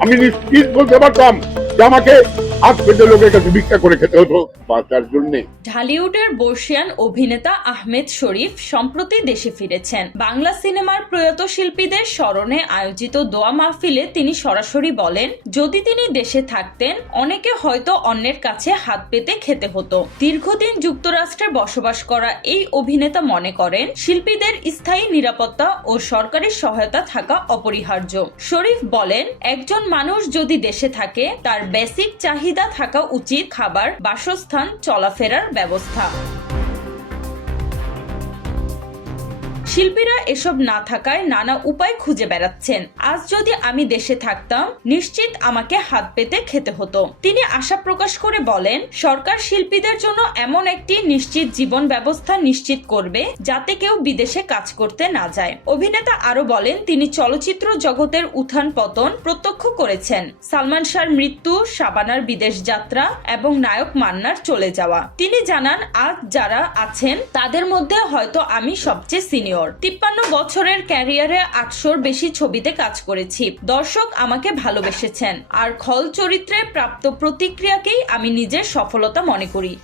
আমি নিশ্চিত বলতে পারতাম। আমাকে ঢালিউডের বর্ষিয়ান অভিনেতা আহমেদ শরীফ সম্প্রতি দেশে ফিরেছেন। বাংলা সিনেমার প্রয়াত শিল্পীদের স্মরণে আয়োজিত দোয়া মাহফিলে তিনি সরাসরি বলেন, যদি তিনি দেশে থাকতেন, অনেকে হয়তো অন্যের কাছে হাত পেতে খেতে হতো। দীর্ঘদিন যুক্তরাষ্ট্রে বসবাস করা এই অভিনেতা মনে করেন, শিল্পীদের স্থায়ী নিরাপত্তা ও সরকারি সহায়তা থাকা অপরিহার্য। শরীফ বলেন, একজন মানুষ যদি দেশে থাকে, তার বেসিক চাহিদা থাকা উচিত খাবার বাসস্থান চলাফেরার ব্যবস্থা। শিল্পীরা এসব না থাকায় নানা উপায় খুঁজে বেড়াচ্ছেন। আজ যদি আমি দেশে থাকতাম, নিশ্চিত আমাকে হাত পেতে খেতে হতো। তিনি আশা প্রকাশ করে বলেন, সরকার শিল্পীদের জন্য এমন একটি নিশ্চিত জীবন ব্যবস্থা নিশ্চিত করবে, যাতে কেউ বিদেশে কাজ করতে না যায়। অভিনেতা আরও বলেন, তিনি চলচ্চিত্র জগতের উত্থান পতন প্রত্যক্ষ করেছেন। সালমান শাহর মৃত্যু, শাবানার বিদেশ যাত্রা এবং নায়ক মান্নার চলে যাওয়া। তিনি জানান, আজ যারা আছেন, তাদের মধ্যে হয়তো আমি সবচেয়ে সিনিয়র। তিপ্পান্ন বছরের ক্যারিয়ারে আটশোর বেশি ছবিতে কাজ করেছি। দর্শক আমাকে ভালোবেসেছেন। আর খল চরিত্রে প্রাপ্ত প্রতিক্রিয়াকেই আমি নিজের সফলতা মনে করি।